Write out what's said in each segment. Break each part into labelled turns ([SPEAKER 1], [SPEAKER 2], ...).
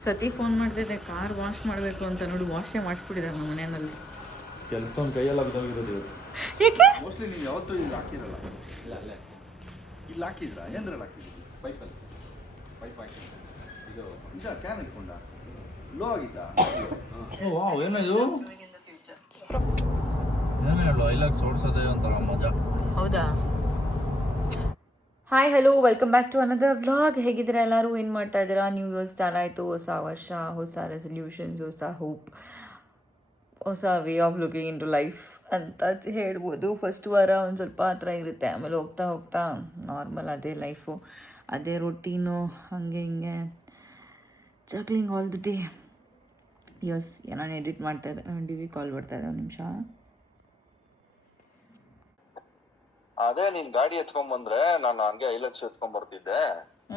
[SPEAKER 1] ಸತಿ ಫೋನ್ ಮಾಡ್ತಿದ್ದೆ car wash ಮಾಡಬೇಕು ಅಂತ ನೋಡಿ ವಾಶೇ ಮಾಡಿಸ್ಬಿಟ್ಟಿದ್ದಾರೆ ನಮ್ಮ ಮನೆಯಲ್ಲಿ.
[SPEAKER 2] ಕೆಲಸದೊಂದು ಕೈಯೆಲ್ಲ ಬಿದ್ದೋಗಿರೋದು ಇವತ್ತು
[SPEAKER 1] ಏಕೆ?
[SPEAKER 3] ಮೋಸ್ಟ್ಲಿ ನೀವು ಯಾವತ್ತೂ ಇಲ್ಲಿ ಹಾಕಿರಲ್ಲ.
[SPEAKER 2] ಇಲ್ಲ ಅಲ್ಲೇ
[SPEAKER 3] ಇಲ್ಲಿ ಹಾಕಿದ್ರಾ? ಏನ್ದ್ರಲ್ಲಿ ಹಾಕಿದ್ರಿ?
[SPEAKER 2] ಪೈಪಲ್ಲಿ ಪೈಪ್ ಹಾಕಿ ಇದು
[SPEAKER 3] ಇದ ಕ್ಯಾನ್ ಇಟ್ಕೊಂಡ ಲೋ ಆಗಿತ್ತಾ?
[SPEAKER 2] ವಾವ್ ಇದು? ಏನು ಹೇಳು ಐಲಾಕ್ಸ್ ಸೋಡ್ಸೋದೇ ಒಂಥರ ಮಜಾ.
[SPEAKER 1] ಹೌದಾ? Hi hello welcome back to another vlog ಹೇಗಿದ್ದೀರಾ ಎಲ್ಲರೂ? ಏನು ಮಾಡ್ತಾ ಇದ್ದೀರಾ? ನ್ಯೂ ಇಯರ್ ಸ್ಟಾರ್ಟ್ ಆಯಿತು. ಹೊಸ ವರ್ಷ, ಹೊಸ ರೆಸಲ್ಯೂಷನ್ಸ್ ಹೊಸ ಹೋಪ್ ಹೊಸ way of looking into life ಅಂತ ಹೇಳ್ಬೋದು. ಫಸ್ಟ್ ವಾರ ಒಂದು ಸ್ವಲ್ಪ ಹತ್ರ ಇರುತ್ತೆ. ಆಮೇಲೆ ಹೋಗ್ತಾ ಹೋಗ್ತಾ ನಾರ್ಮಲ್ ಅದೇ ಲೈಫು ಅದೇ ರೊಟೀನು ಹಾಗೆ ಹಿಂಗೆ juggling all the day yes ನಾನು ಎಡಿಟ್ ಮಾಡ್ತಾ ಇದ್ದೆ. ಡಿ ವಿ ಕಾಲ್ ಬರ್ತಾ ಇದೆ, ಒಂದು ನಿಮಿಷ.
[SPEAKER 4] ಅದೇ ನೀನ್ ಗಾಡಿ ಎತ್ಕೊಂಡ್ ಬಂದ್ರೆ ನಾನು ಹಂಗೆ ಐಲಕ್ಸ್ ಎತ್ಕೊಂಡ್ ಬರ್ತಿದ್ದೆ.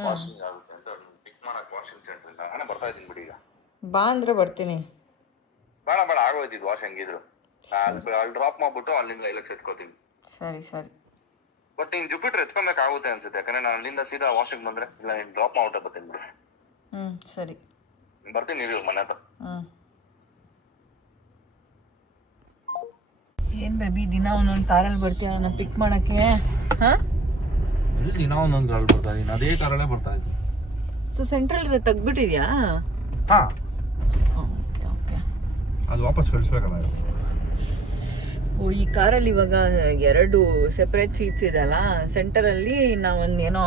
[SPEAKER 4] ವಾಷಿಂಗ್ ಆಗುತ್ತೆ ಅಂತ ಪಿಕ್ ಮಾಡಕ್ ವಾಷಿಂಗ್ ಸೆಂಟರ್ ಇಲ್ಲ. ನಾನೇ ಬರ್ತಾ ಇದೀನಿ ಬಿಡಿ ಈಗ.
[SPEAKER 1] ಬಾ ಅಂದ್ರೆ ಬರ್ತೀನಿ.
[SPEAKER 4] ಬೇಡ ಬೇಡ ಆಗೋಯ್ತಿದ್ ವಾಶ್ ಹೆಂಗಿದ್ರು. ಅಲ್ಲಿ ಅಲ್ಲಿ ಡ್ರಾಪ್ ಮಾಡ್ಬಿಟ್ಟು ಅಲ್ಲಿಂದ ಐಲಕ್ಸ್ ಎತ್ಕೋತೀನಿ.
[SPEAKER 1] ಸರಿ ಸರಿ.
[SPEAKER 4] ಬಟ್ ನೀನ್ ಜುಪಿಟರ್ ಎತ್ಕೊಬೇಕಾಗುತ್ತೆ ಅನ್ಸುತ್ತೆ. ಯಾಕಂದ್ರೆ ನಾನು ಅಲ್ಲಿಂದ ಸೀದಾ ವಾಷಿಂಗ್ ಬಂದ್ರೆ ಇಲ್ಲ ನೀನ್ ಡ್ರಾಪ್ ಮಾಡ್ಬಿಟ್ಟೆ ಬರ್ತೀನಿ ಬಿಡಿ.
[SPEAKER 1] ಹ್ಮ್ ಸರಿ.
[SPEAKER 4] ಬರ್ತೀನಿ ಇರು ಮನೆ ಹತ್ರ.
[SPEAKER 1] ಹ್ಞೂ ಏನು ಬೇಬಿ ದಿನ ಒಂದೊಂದು ಕಾರಲ್ಲಿ ಬರ್ತೀಯ ನಾನು ಪಿಕ್ ಮಾಡೋಕ್ಕೆ? ಹಾಂ?
[SPEAKER 2] ಇಲ್ಲಿ ದಿನ ಒಂದೊಂದು ಕಾರಲ್ಲಿ ಬರ್ತಾ ಇದ್ದೀನಿ ಅದೇ ಕಾರಲ್ಲೇ ಬರ್ತಾ ಇದ್ದೀನಿ
[SPEAKER 1] ಸೊ ಸೆಂಟ್ರಲ್ ತೆಗ್ದ್ಬಿಟ್ಟಿದ್ಯಾ?
[SPEAKER 2] ಹಾಂ.
[SPEAKER 1] ಓಕೆ ಓಕೆ
[SPEAKER 2] ಅದು ವಾಪಸ್ ಕಳಿಸ್ಬೇಕಲ್ಲ.
[SPEAKER 1] ಓ ಈ ಕಾರಲ್ಲಿ ಇವಾಗ ಎರಡು ಸೆಪ್ರೇಟ್ ಸೀಟ್ಸ್ ಇದೆಯಲ್ಲ ಸೆಂಟರಲ್ಲಿ ನಾವೊಂದು ಏನೋ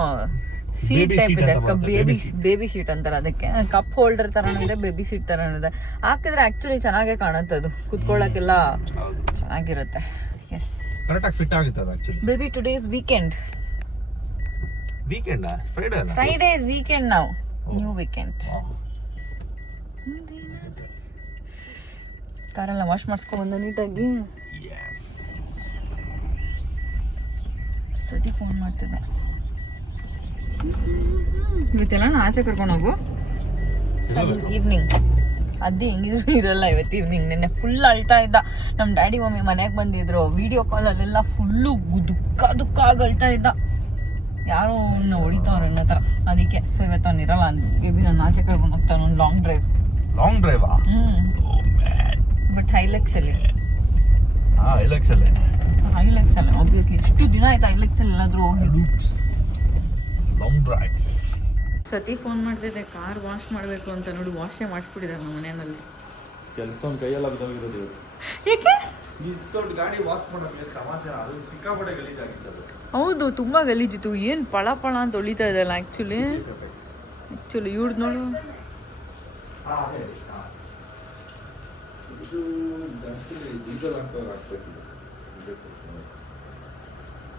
[SPEAKER 1] ಸೀಟ್ ಟೈಪ್ ಇದೆ. ಬೇಬಿ ಬೇಬಿ ಸೀಟ್ ಅಂತಾರೆ. ಅದಕ್ಕೆ ಕಪ್ ಹೋಲ್ಡರ್ ಥರನೂ ಇದೆ ಬೇಬಿ ಸೀಟ್ ಥರನೂ ಇದೆ ಹಾಕಿದ್ರೆ ಆಕ್ಚುಲಿ ಚೆನ್ನಾಗೇ ಕಾಣುತ್ತೆ ಅದು. ಕುತ್ಕೊಳ್ಳೋಕ್ಕೆಲ್ಲ
[SPEAKER 2] ಹೌದು.
[SPEAKER 1] ಚೆನ್ನಾಗಿರುತ್ತೆ. ಎಸ್
[SPEAKER 2] ಕರೆಕ್ಟಾಗಿ ಫಿಟ್ ಆಗುತ್ತೆ ಅದು actually
[SPEAKER 1] baby today is weekend
[SPEAKER 2] weekend Friday ಅಲ್ಲ?
[SPEAKER 1] ಫ್ರೈಡೇ ಇಸ್ ವೀಕೆಂಡ್ ನಾವು ನ್ಯೂ ವೀಕೆಂಡ್. ಕಾರೆಲ್ಲ ವಾಶ್ ಮಾಡಿಸ್ಕೊಂಬಂದ ನೀಟಾಗಿ. ಸತಿ ಫೋನ್ ಮಾಡ್ತಿದ್ದೆ. ಇವತ್ತೆಲ್ಲ ಆಚೆ ಕರ್ಕೊಂಡು ಹೋಗು. ಈವ್ನಿಂಗ್ ಅದೇ ಹೆಂಗಿದ್ರು ಇರಲ್ಲ ಇವತ್ತು ಈವ್ನಿಂಗ್ ನೆನ್ನೆ ಫುಲ್ ಅಳ್ತಾ ಇದ್ದ. ನಮ್ಮ ಡ್ಯಾಡಿ ಮಮ್ಮಿ ಮನೆಗೆ ಬಂದಿದ್ರು. ವಿಡಿಯೋ ಕಾಲಲ್ಲೆಲ್ಲ ಫುಲ್ಲು ದುಃಖ ದುಃಖ ಆಗಿ ಅಳ್ತಾ ಇದ್ದ. ಯಾರೋ ಅವ್ನ ಹೊಡಿತಾವ್ರೆ ನನ್ನ ಹತ್ರ ಅದಕ್ಕೆ ಸೊ ಇವತ್ತು ಅವ್ನು ಇರಲ್ಲ. ಬೇಬಿ ನಾನು ಆಚೆ ಕರ್ಕೊಂಡು ಹೋಗ್ತಾನೆ ಒಂದು ಲಾಂಗ್ ಡ್ರೈವ್
[SPEAKER 2] ಲಾಂಗ್ ಡ್ರೈವಾ
[SPEAKER 1] ಹ್ಞೂ ಬಟ್ ಹೈಲೆಕ್ಸಲ್ಲಿ
[SPEAKER 2] ಹಾಂ ಐಲಾಕ್ಸಲ್ಲೇ
[SPEAKER 1] ಹೈಲೆಕ್ಸ್ ಅಲ್ಲ ಆಬ್ವಿಯಸ್ಲಿ ಎಷ್ಟು ದಿನ ಆಯ್ತು ಹೈಲೆಕ್ಸ್ ಅಲ್ಲಿ ಎಲ್ಲಾದರೂ ಹೋಗಿ
[SPEAKER 2] ಲಾಂಗ್ ಡ್ರೈವ್
[SPEAKER 1] ಸತಿ ಫೋನ್ ಮಾಡ್ತಿದ್ದೆ ಕಾರ್ ವಾಶ್ ಮಾಡಬೇಕು ಅಂತ ನೋಡಿ ವಾಶೇ ಮಾಡಿಸ್ಬಿಟ್ಟಿದ್ದಾರೆ ನಮ್ಮ ಮನೆಯಲ್ಲಿ.
[SPEAKER 2] ಕೆಲಸದವ್ನ ಕೈಯೆಲ್ಲ ಬಿದ್ದೋಗಿರೋದು ಇವತ್ತು.
[SPEAKER 1] ಏಕೆ?
[SPEAKER 3] ದೊಡ್ಡ ಗಾಡಿ ವಾಶ್ ಮಾಡೋಕ್ಕೆ ತಮಾಷೆ ಅದು ಸಿಕ್ಕಾಪಟ್ಟೆ ಗಲೀಜಾಗಿತ್ತು ಅದು
[SPEAKER 1] ಹೌದು ತುಂಬ ಗಲೀಜಿತ್ತು ಏನು ಪಳ ಪಳ ಅಂತ ಹೊಳಿತಾ ಇದೆಯಲ್ಲ ಆ್ಯಕ್ಚುಲಿ ಆ್ಯಕ್ಚುಲಿ ಇವ್ರದ್ದು ನೋಡು.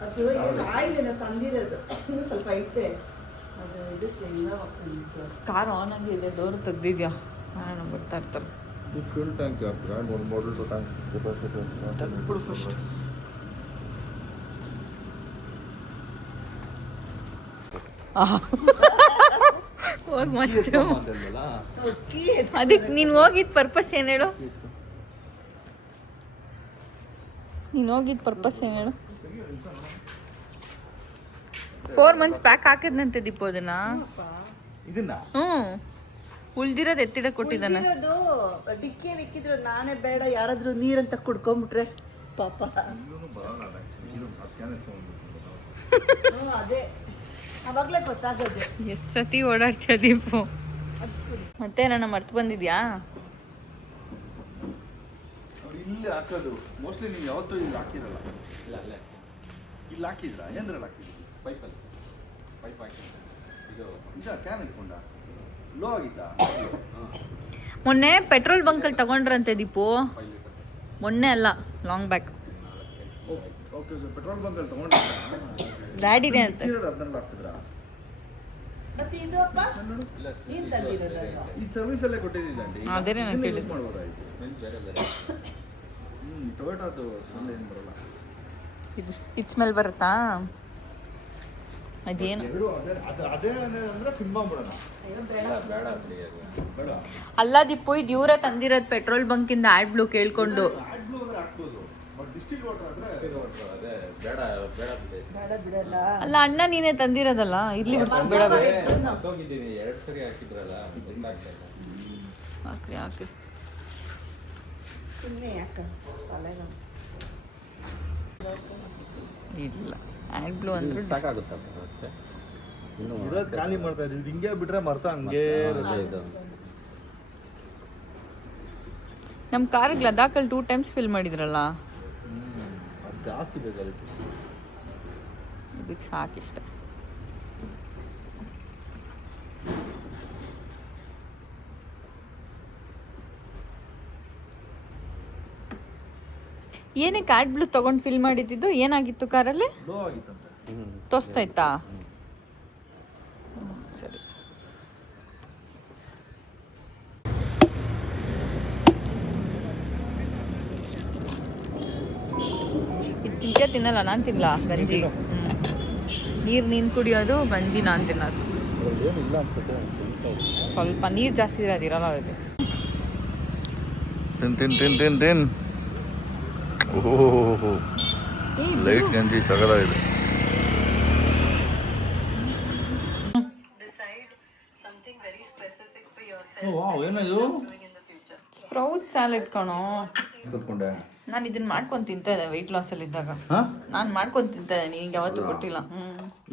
[SPEAKER 5] ಅದು ಏನು ಆಯಿಲ್ ತಂದಿರೋದು. ಇನ್ನೂ ಸ್ವಲ್ಪ ಐತೆ. ಅದು ಇದಕ್ಕೆ ಇಲ್ಲ.
[SPEAKER 1] ಕಾರ್ ಆನ್ ಆಗಿದೆ. ಡೋರ್ ತೆಗ್ದಿದ್ಯಾ? ನಾನು ಬರ್ತಾ ಇರ್ತಾರೆ
[SPEAKER 2] ಈ ಫ್ಯೂಲ್ ಟ್ಯಾಂಕ್ ಹಾಕ್ತೀರಾ ಒಂದು ಮಾಡಲ್ ಟು ಟ್ಯಾಂಕ್
[SPEAKER 1] ತೆಗ್ದ್ಬಿಡು ಫಸ್ಟ್ ಹೋಗಿ ಮತ್ತೆ. ಅದಕ್ಕೆ ನೀನು ಹೋಗಿದ್ ಪರ್ಪಸ್ ಏನು ಹೇಳು? ನೀನು ಹೋಗಿದ್ ಪರ್ಪಸ್ ಏನು ಹೇಳು? ಫೋರ್ ಮಂತ್ಸ್ ಪ್ಯಾಕ್ ಹಾಕಿದ್ನಂತೆ ದೀಪು ಅದನ್ನ.
[SPEAKER 3] ಇದನ್ನ?
[SPEAKER 1] ಹ್ಞೂ ಉಳ್ದಿರೋದು ಎತ್ತಿಡ ಕೊಟ್ಟಿದ್ದಾನೆ.
[SPEAKER 5] ದಿಕ್ಕಿ ನಿಕ್ಕಿದ್ರು ಇಕ್ಕಿದ್ರು ನಾನೇ ಬೇಡ ಯಾರಾದ್ರೂ ನೀರಂತ ಕುಡ್ಕೊಂಬಿಟ್ರೆ ಪಾಪ. ಅದೇ. ಅವಾಗಲೇ ಗೊತ್ತಾಗೋದು.
[SPEAKER 1] ಎಷ್ಟು ಸತಿ ಓಡಾಡ್ತೀಯ ದೀಪು? ಮತ್ತೆ ನನ್ನ ಮರ್ತು ಬಂದಿದ್ಯಾ?
[SPEAKER 3] ಇಲ್ಲಿ ಹಾಕೋದು. ಮೋಸ್ಟ್ಲಿ ನೀವು ಯಾವತ್ತೂ ಇಲ್ಲಿ ಹಾಕಿರಲ್ಲ.
[SPEAKER 2] ಇಲ್ಲ ಅಲ್ಲೇ
[SPEAKER 3] ಇಲ್ಲಿ ಹಾಕಿದ್ರಾ? ಏನ್ದ್ರಲ್ಲಿ ಹಾಕಿದ್ರಿ?
[SPEAKER 2] ಪೈಪಲ್ಲಿ. ಪೈಪ್ ಹಾಕಿ. ಇದು.
[SPEAKER 3] ಇದ ಕ್ಯಾನ್ ಇಟ್ಕೊಂಡ ಲೋ ಆಗಿತ್ತಾ?
[SPEAKER 1] ಮೊನ್ನೆ ಪೆಟ್ರೋಲ್ ಬಂಕಲ್ಲಿ ತಗೊಂಡ್ರಂತೆ ದೀಪು. ಮೊನ್ನೆ ಅಲ್ಲ long back
[SPEAKER 3] okay okay petrol ಬಂಕಲ್ಲಿ ತೊಗೊಂಡಿದ್ದ
[SPEAKER 1] ಡ್ಯಾಡಿನೇ ಅಂತ.
[SPEAKER 5] ಮತ್ತೆ ಇದು ಅಪ್ಪ? ನೀನ್
[SPEAKER 3] ಈ ಸರ್ವಿಸ್ ಅಲ್ಲೇ
[SPEAKER 1] ಅದೇನೇ ನಾನು ಕೇಳಿದ್ದು.
[SPEAKER 3] ಮಾಡ್ಬೋದಾಯ್ತು
[SPEAKER 2] ಬೇರೆ ಬೇರೆ.
[SPEAKER 3] ಹ್ಞೂ ಟೊಯೋಟಾದು ಸ್ಮೆಲ್ ಏನು ಬರಲ್ಲ.
[SPEAKER 1] ಇದು ಇದು ಸ್ಮೆಲ್ ಬರುತ್ತಾ? ಅದೇನು? ಅಲ್ಲ ದಿಪ್ಪು ಇದು ಇವರೇ ತಂದಿರೋದು ಪೆಟ್ರೋಲ್ ಬಂಕಿಂದ ಆಡ್ ಬ್ಲೂ ಕೇಳ್ಕೊಂಡು.
[SPEAKER 3] ಆಡ್ ಬ್ಲೂ ಅಂದರೆ ಹಾಕ್ಬೋದು. ಬಟ್ ಡಿಸ್ಟಿಲ್ ವಾಟರ್ ಆದರೆ
[SPEAKER 2] ಅದೇ ಬೇಡ ಬೇಡ ಬೇಡ.
[SPEAKER 1] ಅಲ್ಲ ಅಣ್ಣ ನೀನೇ ತಂದಿರೋದಲ್ಲ?
[SPEAKER 2] ಇಲ್ಲಿ.
[SPEAKER 1] ಹಾಕ್ರಿ ಹಾಕ್ರಿ.
[SPEAKER 5] ಸುಮ್ಮನೆ ಯಾಕ?
[SPEAKER 1] ಇಲ್ಲ. ಆ್ಯಂಡ್ ಬ್ಲೂ ಅಂದ್ರೆ
[SPEAKER 2] ಸಾಕಾಗುತ್ತೆ ಅಷ್ಟೇ ಇನ್ನೂ
[SPEAKER 3] ಇರೋದು ಖಾಲಿ ಮಾಡ್ತಾ ಇದೀವಿ ಹಿಂಗೆ ಬಿಟ್ರೆ ಮರ್ತ ಹಂಗೆ
[SPEAKER 2] ಇರುತ್ತೆ ಇದು.
[SPEAKER 1] ನಮ್ಮ ಕಾರಿಗೆ ಲದಾಖಲ್ಲಿ ಟೂ ಟೈಮ್ಸ್ ಫಿಲ್ ಮಾಡಿದ್ರಲ್ಲ?
[SPEAKER 3] ಅದು ಜಾಸ್ತಿ ಬೇಕಾಗಿತ್ತು
[SPEAKER 1] ಇದಕ್ಕೆ ಸಾಕಿಷ್ಟ. ಏನಕ್ಕೆ ಆಡ್ ಬ್ಲೂ ತಗೊಂಡು ಫಿಲ್ ಮಾಡಿದ್ದು ಏನಾಗಿತ್ತು ಕಾರಲ್ಲಿ
[SPEAKER 3] ತೋಸ್ತಾಯ್ತಾ ಆಗಿತ್ತಂತೆ.
[SPEAKER 1] ತೋರಿಸ್ತಾ ಇತ್ತಾ ಹ್ಮ್, ಸರಿ. ಇದು ತಿಂತೀಯ ತಿನ್ನಲ್ಲ ನಾನು ತಿನ್ನಲ್ಲ ಗಂಜಿ. ನೀರು ನೀನು ಕುಡಿಯೋದು ಗಂಜಿ ನಾನು ತಿನ್ನೋದು. ಸ್ವಲ್ಪ ನೀರು ಜಾಸ್ತಿ ಇರೋದಿರಲ್ಲ ಅದಕ್ಕೆ
[SPEAKER 3] ತಿನ್ ತಿನ್ ತಿನ್ ತಿನ್ ತಿನ್. ಓಹೋ. ಲೈಟ್ ಗಂಜಿ ಏನಿದು?
[SPEAKER 1] ಸ್ಪ್ರೌಟ್ ಸ್ಯಾಲೆಡ್ ಕಣೋ.
[SPEAKER 3] ಕೂತ್ಕೊಂಡೆ.
[SPEAKER 1] ನಾನು ಇದನ್ನ ಮಾಡ್ಕೊಂಡು ತಿಂತಾ ಇದ್ದೆ ವೆಯ್ಟ್ ಅಲ್ಲಿ ಇದ್ದಾಗ. ನಾನು ಮಾಡ್ಕೊಂಡು ತಿಂತಾ ಇದ್ದೆ ನಿನಗೆ ಯಾವತ್ತೂ ಕೊಟ್ಟಿಲ್ಲ.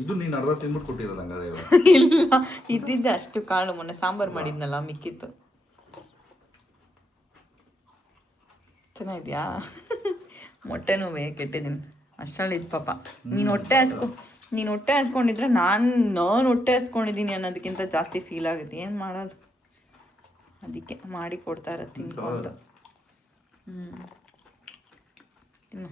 [SPEAKER 3] ಇದು ನೀನು ಅರ್ಧ ತಿಂದ್ಬಿಟ್ಟು ಕೊಟ್ಟಿರೋದು ಹಂಗಾರೆ
[SPEAKER 1] ಇಲ್ಲ ಇದ್ದಿದ್ದೆ ಅಷ್ಟು ಕಾಳು ಮೊನ್ನೆ ಸಾಂಬಾರು ಮಾಡಿದ್ನಲ್ಲ ಮಿಕ್ಕಿತ್ತು. ಚೆನ್ನಾಗಿದ್ಯಾ? ಮೊಟ್ಟೆನೂ ನೋವೇ ಕೆಟ್ಟಿದ್ದೀನಿ ಅಷ್ಟರಲ್ಲಿದ್ದು ಪಾಪ. ನೀನು ಹೊಟ್ಟೆ ಹಾಸ್ಕೊ ನೀನು ಹೊಟ್ಟೆ ಹಾಸ್ಕೊಂಡಿದ್ರೆ ನಾನು ನಾನು ಹೊಟ್ಟೆ ಹಾಸ್ಕೊಂಡಿದ್ದೀನಿ ಅನ್ನೋದಕ್ಕಿಂತ ಜಾಸ್ತಿ ಫೀಲ್ ಆಗುತ್ತೆ. ಏನು ಮಾಡೋದು? ಅದಕ್ಕೆ ಮಾಡಿ ಕೊಡ್ತಾ ಇರೋದು ತಿನ್ಕೊ ಅಂತ ಹ್ಞೂ ತಿನ್ನು.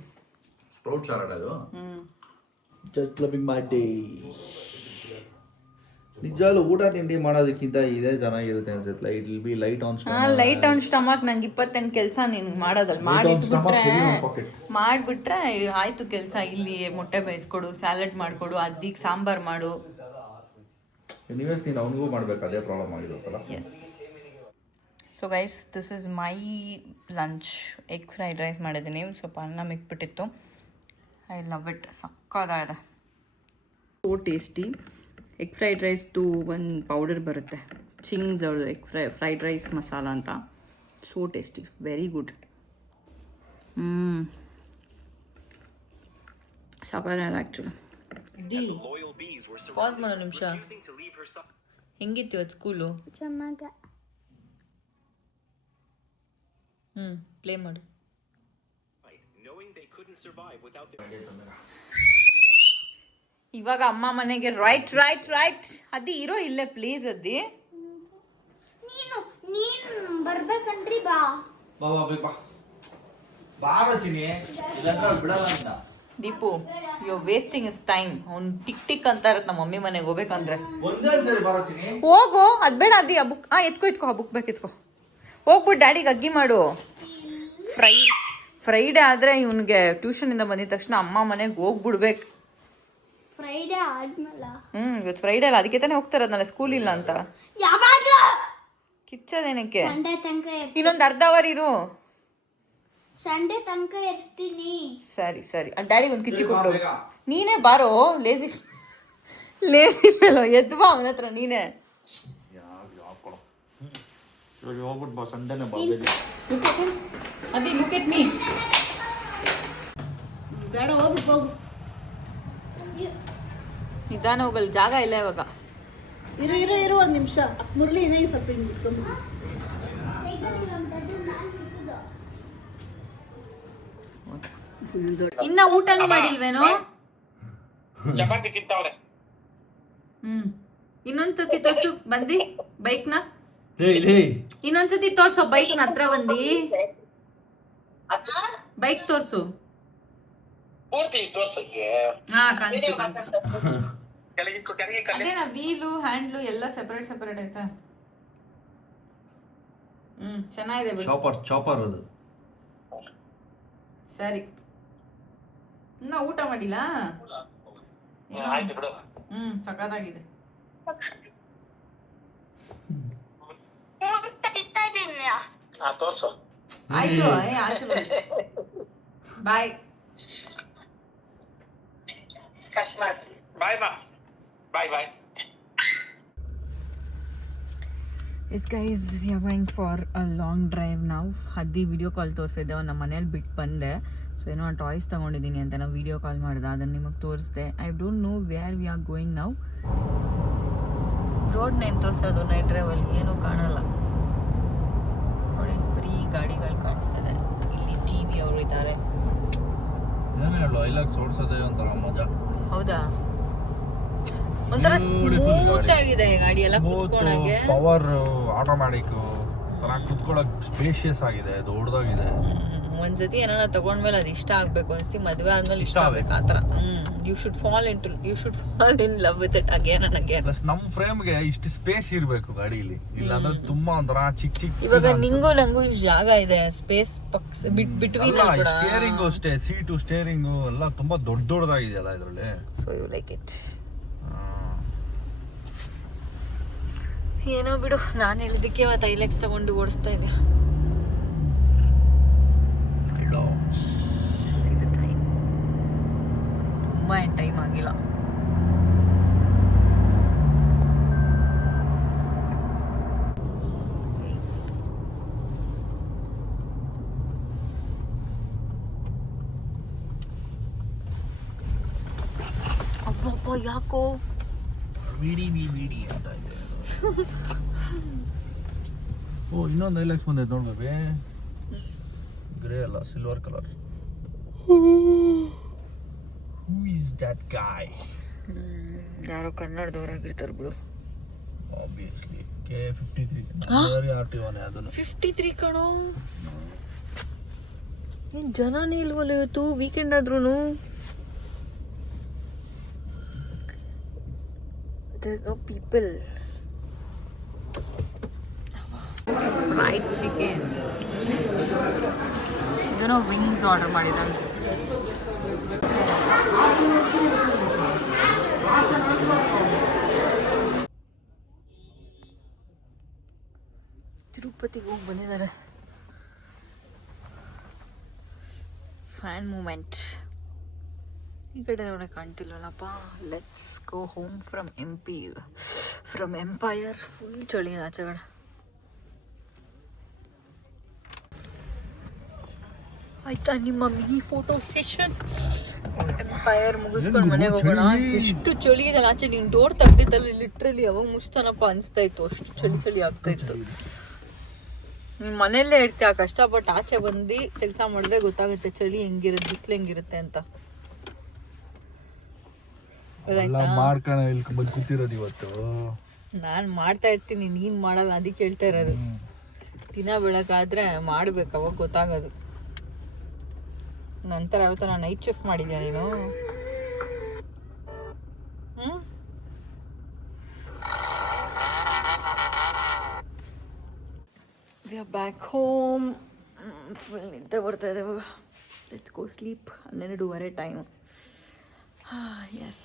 [SPEAKER 3] ನಿಜವಾಗ್ಲೂ ಊಟ ತಿಂಡಿ ಮಾಡೋದಕ್ಕಿಂತ ಇದೇ ಚೆನ್ನಾಗಿರುತ್ತೆ ಅನ್ಸುತ್ತೆ. Light will be light on
[SPEAKER 1] ಹಾ ಲೈಟ್ ಆನ್ ಸ್ಟಮಕ್ ನಂಗೆ ಇಪ್ಪತ್ತೆಂಟು ಕೆಲಸ ನೀನು ಮಾಡೋದಲ್ಲ ಮಾಡಿಬಿಟ್ರೆ ಮಾಡಿಬಿಟ್ರೆ ಆಯ್ತು ಕೆಲಸ. ಇಲ್ಲಿ ಮೊಟ್ಟೆ ಬೇಯಿಸ್ಕೊಡು ಸ್ಯಾಲಡ್ ಮಾಡಿಕೊಡು ಅದಕ್ಕೆ ಸಾಂಬಾರ್ ಮಾಡು.
[SPEAKER 3] ಎನಿವೇಸ್ ನೀನು ಅವನಿಗೂ ಮಾಡ್ಬೇಕು. ಅದೇ ಪ್ರಾಬ್ಲಮ್ ಆಗಿದೆ ಸಲ.
[SPEAKER 1] Yes so guys this is my lunch egg fried rice ಮಾಡಿದ್ದೀನಿ. ಸ್ವಲ್ಪ ಅನ್ನ ಮಿಕ್ಬಿಟ್ಟಿತ್ತು. ಐ ಲವ್ ಇಟ್ ಸಕ್ಕದಾಗಿದೆ ಸೋ ಟೇಸ್ಟಿ ಎಗ್ ಫ್ರೈಡ್ ರೈಸ್ದು ಒಂದು ಪೌಡರ್ ಬರುತ್ತೆ. ಚಿಂಗ್ಸ್ ಅವ್ರದ್ದು egg fry fried rice masala ಅಂತ. ಸೋ ಟೇಸ್ಟಿ ವೆರಿ ಗುಡ್ ಹ್ಞೂ ಸಾಕಾಗಲ್ಲ ಆ್ಯಕ್ಚುಲಿ ಪಾಸ್ ಮಾಡೋ ನಿಮಿಷ. ಹೆಂಗಿತ್ತು ಅದು ಸ್ಕೂಲು ಹ್ಞೂ ಪ್ಲೇ ಮಾಡು. ಇವಾಗ ಅಮ್ಮ ಮನೆಗೆ ರೈಟ್ ರೈಟ್ ರೈಟ್ ಅದಿ ಇರೋ ಇಲ್ಲೇ ಪ್ಲೀಸ್ ಅದಿ.
[SPEAKER 6] ನೀನು ನೀನು ಬರ್ಬೇಕನ್ರಿ ಬಾ.
[SPEAKER 3] ಬಾ ಬಾ ಬಾ, ಬಾ. ರಚಿನಿ ಇಲ್ಲಾಂದ್ರೆ ಬಿಡಲ್ಲ ನಿನ್ನ.
[SPEAKER 1] Deepu you wasting is time ಅವ್ನು ಟಿಕ್ ಟಿಕ್ ಅಂತ ಇರತ್ತೆ ನಮ್ಮ ಮಮ್ಮಿ ಮನೆಗೆ ಹೋಗ್ಬೇಕಂದ್ರೆ. ಹೋಗು ಅದ್ ಬೇಡ ಅದಿ ಆ ಬುಕ್ ಆ ಎತ್ಕೋ ಎತ್ಕೋ ಆ ಬುಕ್ ಬೇಕು ಎತ್ಕೋ. ಹೋಗ್ಬಿಟ್ಟು ಡ್ಯಾಡಿಗೆ ಅಗ್ಗಿ ಮಾಡು. ಫ್ರೈ ಫ್ರೈಡೇ ಆದರೆ ಇವನಿಗೆ ಟ್ಯೂಷನಿಂದ ಬಂದಿದ ತಕ್ಷಣ ಅಮ್ಮ ಮನೆಗೆ ಹೋಗ್ಬಿಡ್ಬೇಕು.
[SPEAKER 6] ಫ್ರೈಡೇ ಆದ್ಮೇಲ.
[SPEAKER 1] ಹ್ಮ್ ಇವತ್ತು ಫ್ರೈಡೇ ಅಲ್ಲ ಅದಕ್ಕೆ ತಾನೇ ಹೋಗ್ತಾ ಇರೋದಲ್ಲ ಸ್ಕೂಲ್ ಇಲ್ಲ ಅಂತ?
[SPEAKER 6] ಯಾವಾಗ
[SPEAKER 1] ಕಿಚ್ಚದೇನಕ್ಕೆ
[SPEAKER 6] ಸಂಡೆ ತನಕ ಇರ್-
[SPEAKER 1] ಇನ್ನೊಂದು ಅರ್ಧ ಅವರ್ ಇರು.
[SPEAKER 6] ಸಂಡೇ ತನಕ ಇರ್ತೀನಿ.
[SPEAKER 1] ಸರಿ ಸರಿ. ಆ ಡ್ಯಾಡಿಗೆ ಒಂದು ಕಿಚ್ಚಿ ಕೊಟ್ಟು. ನೀನೇ ಬಾರೋ ಲೇಸಿ ಲೇಸಿ ಫೆಲೋ ಎದ್ದು ಬಾ ಅವನ ಹತ್ರ ನೀನೇ.
[SPEAKER 3] ಇವಾಗ ಹೋಗ್ಬಿಟ್ಟು ಬಾ ಸಂಡೇನೆ ಬಾ ಬೇಗ
[SPEAKER 1] ಅದಿ ಲುಕ್ ಎಟ್ ಮೀ
[SPEAKER 5] ಬೇಡ ಹೋಗ್ಬಿಟ್ಟು ಹೋಗು.
[SPEAKER 1] ನಿಧಾನ ಹೋಗಲ್ಲ ಜಾಗ ಇಲ್ಲ ಇವಾಗ.
[SPEAKER 5] ಇರು ಇರು ಇರು ಒಂದು ನಿಮಿಷ. ಮುರಳಿ ಇನ್ನೇ ಸ್ವಲ್ಪ ಹಿಂಗೆ
[SPEAKER 1] ಇನ್ನ ಊಟನೂ ಮಾಡಿಲ್ವೇನೋ?
[SPEAKER 4] ಚಪಾತಿ ತಿಂತಾವ್ರೆ.
[SPEAKER 1] ಹ್ಮ್. ಇನ್ನೊಂದ್ಸತಿ ತೋರ್ಸು. ಬಂದಿ ಬೈಕ್ನ? ಇನ್ನೊಂದ್ಸತಿ ತೋರ್ಸು ಬೈಕ್ ಹತ್ರ ಬಂದಿ. ಬೈಕ್ ತೋರ್ಸು.
[SPEAKER 4] ಪೂರ್ತಿ ತೋರ್ಸಕ್ಕೆ
[SPEAKER 1] ಹಾ ಕಾಣಿಸ್ತು ಕಾಣಿಸ್ತು.
[SPEAKER 4] ಕೆಳಗೆ ಕೆಳಗೆ ಕಲೆ
[SPEAKER 1] ಅದೇನಾ ವೀಲು ಹ್ಯಾಂಡ್ಲು ಎಲ್ಲ ಸೆಪರೇಟ್ ಸೆಪರೇಟ್ ಐತಾ ಹ್ಮ್ ಚೆನ್ನಾಗಿದೆ ಬಿಡು.
[SPEAKER 3] ಚಾಪರ್ ಚಾಪರ್ ಅದು.
[SPEAKER 1] ಸರಿ. ಇನ್ನ ಊಟ ಮಾಡಿಲ್ಲ? ಏನೋ-
[SPEAKER 4] ಆಯ್ತು ಬಿಡು.
[SPEAKER 1] ಹ್ಮ್ ಸಖತ್ತಾಗಿದೆ.
[SPEAKER 6] ತಿಂತಾ ಇದ್ದೀನಿ.
[SPEAKER 4] ಹಾ ತೋರ್ಸು.
[SPEAKER 1] ಆಯ್ತು ಏ, ಆಚೆ ಬಾಯ್
[SPEAKER 4] ಬಾಯ್ ಬಾ bye bye
[SPEAKER 1] is guys we are going for a long drive ನಾವು ಹದ್ದಿ ವಿಡಿಯೋ ಕಾಲ್ ತೋರಿಸಿದ್ದೆ ನಮ್ಮ ಮನೇಲಿ ಬಿಟ್ಟು ಬಂದೆ. ಸೊ ಏನೋ ಟಾಯ್ಸ್ ತೊಗೊಂಡಿದ್ದೀನಿ ಅಂತ ನಾವು ವಿಡಿಯೋ ಕಾಲ್ ಮಾಡಿದೆ ಅದನ್ನು ನಿಮಗೆ ತೋರಿಸ್ದೆ. I don't know where we are going ನಾವು ರೋಡ್ ನೇನು ತೋರಿಸೋದು ನೈಟ್ ಡ್ರೈವಲ್ಲಿ ಏನೂ ಕಾಣಲ್ಲ. ನೋಡಿ ಬರೀ ಗಾಡಿಗಳು ಕಾಣಿಸ್ತದೆ ಇಲ್ಲಿ ಟಿ ವಿ ಅವರು ಇದ್ದಾರೆ.
[SPEAKER 3] ಏನ್ ಹೇಳು ಐಲಾಗ್ ಸೋಡ್ಸೋದೇ ಒಂಥರ ಮಜಾ.
[SPEAKER 1] ಹೌದಾ? ಒಂಥರ ಸ್ಮೂತ್. ಆಗಿದೆ ಗಾಡಿ ಎಲ್ಲ ಕುತ್ಕೊಳಕ್ಕೆ.
[SPEAKER 3] ಪವರ್ ಆಟೋಮ್ಯಾಟಿಕ್ ಕುತ್ಕೊಳ್ಳೋಕೆ ಸ್ಪೇಷಿಯಸ್ ಆಗಿದೆ ದೊಡ್ಡದಾಗಿದೆ.
[SPEAKER 1] ಒಂದ್ಸತಿ ಏನಾರ ತಗೊಂಡ್ಮೇಲೆ ಅದು ಇಷ್ಟ ಆಗ್ಬೇಕು ಅನಿಸ್ತಿ ಮದ್ವೆ ಆದ್ಮೇಲೆ ಇಷ್ಟ ಆಗ್ಬೇಕು ಆತರ. ಹ್ಮ್. You should fall into you should fall in love with it again and again
[SPEAKER 3] plus frame ಫ್ರೇಮ್ಗೆ ಇಷ್ಟು ಸ್ಪೇಸ್ ಇರಬೇಕು ಗಾಡಿಲಿ. ಇಲ್ಲಾಂದ್ರೆ ತುಂಬಾ ಒಂಥರಾ ಚಿಕ್ ಚಿಕ್
[SPEAKER 1] ಇವಾಗ ನಿಂಗೂ ನಂಗೂ ಇಷ್ಟು ಜಾಗ ಇದೆ ಸ್ಪೇಸ್ ಪಕ್ಸ್ ಬಿಟ್ ಬಿಟ್ವೀನ್
[SPEAKER 3] ಸ್ಟೇರಿಂಗು ಅಷ್ಟೇ ಸೀಟು ಸ್ಟೇರಿಂಗು ಎಲ್ಲ ತುಂಬಾ ದೊಡ್ಡ ದೊಡ್ಡದಾಗಿದೆಯಲ್ಲ ಇದರಲ್ಲಿ?
[SPEAKER 1] ಸೊ ಯು ಲೈಕ್ ಇಟ್ ಏನೋ ಬಿಡು ನಾನು ಹೇಳಿದಕ್ಕೆ ಐಲೆಕ್ಸ್ ತಗೊಂಡು ಓಡಿಸ್ತಾ ಇದ್ದೆ ಟೈಮ್ ತುಂಬ ಏನು ಟೈಮ್ ಆಗಿಲ್ಲ ಅಬ್ಬಬ್ಬ ಯಾಕೋ
[SPEAKER 3] ಬಿಡಿ ನೀ ಬಿಡಿ ಅಂತ ಇದೆ. ಓ ಇನ್ನೊಂದು ಐಲಾಕ್ಸ್ ಬಂದೈತೆ ನೋಡ್ಬೇಬಿ ಗ್ರೇ ಅಲ್ಲ silver colour who is that guy
[SPEAKER 1] ಯಾರೋ ಕನ್ನಡದವರಾಗಿರ್ತಾರೆ ಬಿಡು.
[SPEAKER 3] Obviously K fifty three R T one ಅದನ್ನು.
[SPEAKER 1] ಫಿಫ್ಟಿ ತ್ರೀ ಕಣೋ? ಏನು ಜನನೇ ಇಲ್ವಲ್ಲ ಇವತ್ತು? ವೀಕೆಂಡ್ ಆದ್ರೂ there's no people. Fried chicken ಇದನ್ನೋ wings order ಮಾಡಿದ್ದ ತಿರುಪತಿಗೆ ಹೋಗಿ ಬಂದಿದ್ದಾರೆ. ಫ್ಯಾನ್ ಮೂಮೆಂಟ್ ಈ ಕಡೆ ನೋಡಿ ಕಾಣ್ತಿಲ್ವಲ್ಲಪ್ಪ let's go home from M P from empire full ಚಳಿ ಆಚೆ ಕಡೆ. ಆಯ್ತಾ ನಿಮ್ಮ ಮಿನಿ ಫೋಟೋ ಸೆಷನ್ ಎಂಪೈರ್ ಮುಗಿಸ್ಕೊಂಡು ಮನೆಗೆ ಹೋಗೋಣ? ಎಷ್ಟು ಚಳಿ ಇದೆ. ಆಚೆ ನೀನು ಡೋರ್ ತೆಗ್ದಿತ್ತಲ್ಲ ಲಿಟ್ರಲಿ ಯಾವಾಗ ಮುಗಿಸ್ತಾನಪ್ಪ ಅನಿಸ್ತಾ ಇತ್ತು. ಅಷ್ಟು ಚಳಿ ಚಳಿ ಆಗ್ತಾ ಇತ್ತು. ನೀನ್ ಮನೆಯಲ್ಲೇ ಇರ್ತೀಯ ಬಟ್ ಆಚೆ ಬಂದು ಕೆಲಸ ಮಾಡಿದ್ರೆ ಗೊತ್ತಾಗುತ್ತೆ ಚಳಿ ಹೆಂಗಿರುತ್ತೆ ಬಿಸಿಲು ಹೆಂಗಿರುತ್ತೆ ಅಂತ.
[SPEAKER 3] ಎಲ್ಲ ಇಲ್ಲಿ ಬಂದು ಕೂತಿರೋದು ಇವತ್ತು.
[SPEAKER 1] ನಾನು ಮಾಡ್ತಾ ಇರ್ತೀನಿ ನೀನ್ ಮಾಡಲ್ಲ ಅದಕ್ಕೆ ಹೇಳ್ತಾ ಇರೋದು. ದಿನ ಬೆಳಕಾದ್ರೆ ಮಾಡ್ಬೇಕು ಅವಾಗ ಗೊತ್ತಾಗೋದು. ನಂತರ ಅವತ್ತು ನಾನು ನೈಟ್ ಶಿಫ್ಟ್ ಮಾಡಿದ್ದೆ ನೀನು? ಹ್ಮ್? We are back home full ನಿದ್ದೆ ಬರ್ತಾ ಇದೆ ಇವಾಗ. Let's go sleep ಹನ್ನೆರಡೂವರೆ time yes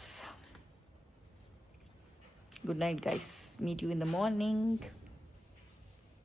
[SPEAKER 1] good night guys. Meet you in the morning.